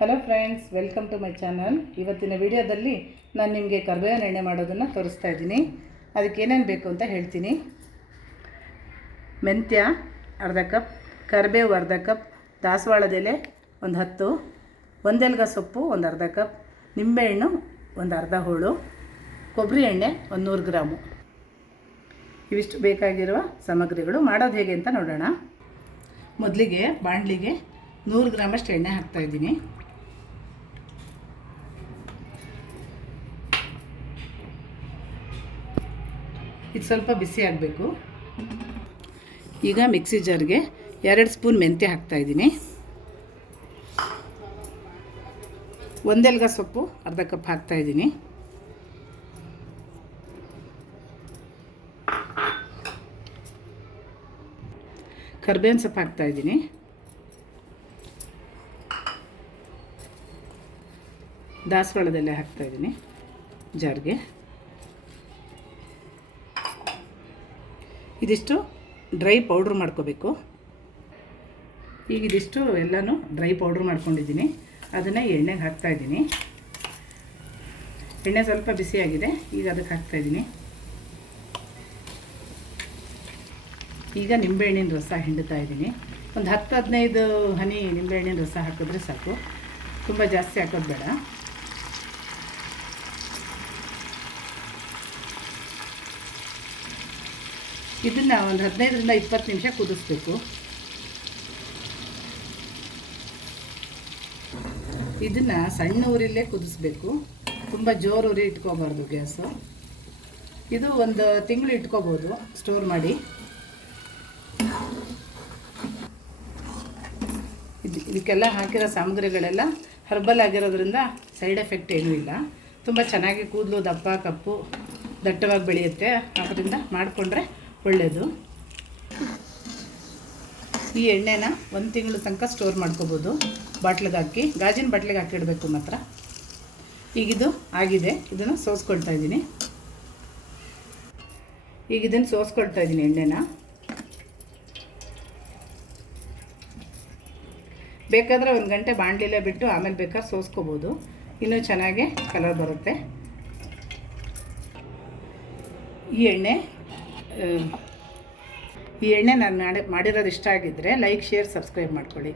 Hello friends, welcome to my channel. ಇವತ್ತಿನ ವಿಡಿಯೋದಲ್ಲಿ ನಾನು ನಿಮಗೆ ಕರಿಬೇವಿನ ಎಣ್ಣೆ ಮಾಡೋದನ್ನು ತೋರಿಸ್ತಾ ಇದ್ದೀನಿ. ಅದಕ್ಕೆ ಏನೇನು ಬೇಕು ಅಂತ ಹೇಳ್ತೀನಿ. ಮೆಂತ್ಯ ಅರ್ಧ ಕಪ್, ಕರಿಬೇವು ಅರ್ಧ ಕಪ್, ದಾಸವಾಳದ ಎಲೆ ಒಂದು 10, ಒಂದೆಲ್ಗ ಸೊಪ್ಪು ಒಂದು ಅರ್ಧ ಕಪ್, ನಿಂಬೆಹಣ್ಣು ಒಂದು ಅರ್ಧ ಹೋಳು, ಕೊಬ್ಬರಿ ಎಣ್ಣೆ ಒಂದು 100 ಗ್ರಾಮು. ಇವಿಷ್ಟು ಬೇಕಾಗಿರುವ ಸಾಮಗ್ರಿಗಳು. ಮಾಡೋದು ಹೇಗೆ ಅಂತ ನೋಡೋಣ. ಮೊದಲಿಗೆ ಬಾಣಲಿಗೆ 100 ಗ್ರಾಮಷ್ಟು ಎಣ್ಣೆ ಹಾಕ್ತಾಯಿದ್ದೀನಿ. ಇದು ಸ್ವಲ್ಪ ಬಿಸಿ ಆಗಬೇಕು. ಈಗ ಮಿಕ್ಸಿ ಜಾರ್ಗೆ 2 ಸ್ಪೂನ್ ಮೆಂತ್ಯ ಹಾಕ್ತಾಯಿದ್ದೀನಿ. ಒಂದೆಲ್ಗ ಸೊಪ್ಪು ಅರ್ಧ ಕಪ್ ಹಾಕ್ತಾಯಿದ್ದೀನಿ. ಕರಿಬೇವಿನ ಸೊಪ್ಪು ಹಾಕ್ತಾಯಿದ್ದೀನಿ. ದಾಸವಾಳದೆಲೆ ಹಾಕ್ತಾಯಿದ್ದೀನಿ ಜಾರ್ಗೆ. ಇದಿಷ್ಟು ಡ್ರೈ ಪೌಡ್ರ್ ಮಾಡ್ಕೋಬೇಕು. ಈಗ ಇದಿಷ್ಟು ಎಲ್ಲನೂ ಡ್ರೈ ಪೌಡ್ರ್ ಮಾಡ್ಕೊಂಡಿದ್ದೀನಿ. ಅದನ್ನು ಎಣ್ಣೆಗೆ ಹಾಕ್ತಾಯಿದ್ದೀನಿ. ಎಣ್ಣೆ ಸ್ವಲ್ಪ ಬಿಸಿಯಾಗಿದೆ. ಈಗ ಅದಕ್ಕೆ ಹಾಕ್ತಾಯಿದ್ದೀನಿ. ಈಗ ನಿಂಬೆಹಣ್ಣಿನ ರಸ ಹಿಂಡ್ತಾ ಇದ್ದೀನಿ. ಒಂದು 10-15 ಹನಿ ನಿಂಬೆಹಣ್ಣಿನ ರಸ ಹಾಕಿದ್ರೆ ಸಾಕು. ತುಂಬ ಜಾಸ್ತಿ ಹಾಕೋದು ಬೇಡ. ಇದನ್ನು ಒಂದು 15ರಿಂದ 20 ನಿಮಿಷ ಕುದಿಸ್ಬೇಕು. ಇದನ್ನು ಸಣ್ಣ ಉರಿಲೇ ಕುದಿಸ್ಬೇಕು. ತುಂಬ ಜೋರು ಉರಿ ಇಟ್ಕೋಬಾರ್ದು ಗ್ಯಾಸು. ಇದು ಒಂದು ತಿಂಗಳು ಇಟ್ಕೋಬೋದು ಸ್ಟೋರ್ ಮಾಡಿ. ಇದಕ್ಕೆಲ್ಲ ಹಾಕಿರೋ ಸಾಮಗ್ರಿಗಳೆಲ್ಲ ಹರ್ಬಲ್ ಆಗಿರೋದ್ರಿಂದ ಸೈಡ್ ಎಫೆಕ್ಟ್ ಏನೂ ಇಲ್ಲ. ತುಂಬ ಚೆನ್ನಾಗಿ ಕೂದಲು ದಪ್ಪ ಕಪ್ಪು ದಟ್ಟವಾಗಿ ಬೆಳೆಯುತ್ತೆ. ಅದರಿಂದ ಮಾಡಿಕೊಂಡ್ರೆ ಒಳ್ಳೆಯದು. ಈ ಎಣ್ಣೆನ 1 ತಿಂಗಳು ತನಕ ಸ್ಟೋರ್ ಮಾಡ್ಕೋಬೋದು. ಬಾಟ್ಲಿಗೆ ಹಾಕಿ, ಗಾಜಿನ ಬಾಟ್ಲಿಗೆ ಹಾಕಿಡಬೇಕು ಮಾತ್ರ. ಈಗಿದು ಆಗಿದೆ. ಇದನ್ನು ಸೋಸ್ಕೊಳ್ತಾ ಇದ್ದೀನಿ. ಈಗ ಇದನ್ನು ಸೋಸ್ಕೊಳ್ತಾ ಇದ್ದೀನಿ ಎಣ್ಣೆನ. ಬೇಕಾದರೆ 1 ಗಂಟೆ ಬಾಣಲಿಲೇ ಬಿಟ್ಟು ಆಮೇಲೆ ಬೇಕಾದ್ರೆ ಸೋಸ್ಕೋಬೋದು. ಇನ್ನೂ ಚೆನ್ನಾಗಿ ಕಲರ್ ಬರುತ್ತೆ. ಈ ಎಣ್ಣೆ ನಾನು ಮಾಡಿರೋದು ಇಷ್ಟ ಆಗಿದ್ದರೆ ಲೈಕ್, ಶೇರ್, ಸಬ್ಸ್ಕ್ರೈಬ್ ಮಾಡ್ಕೊಳ್ಳಿ.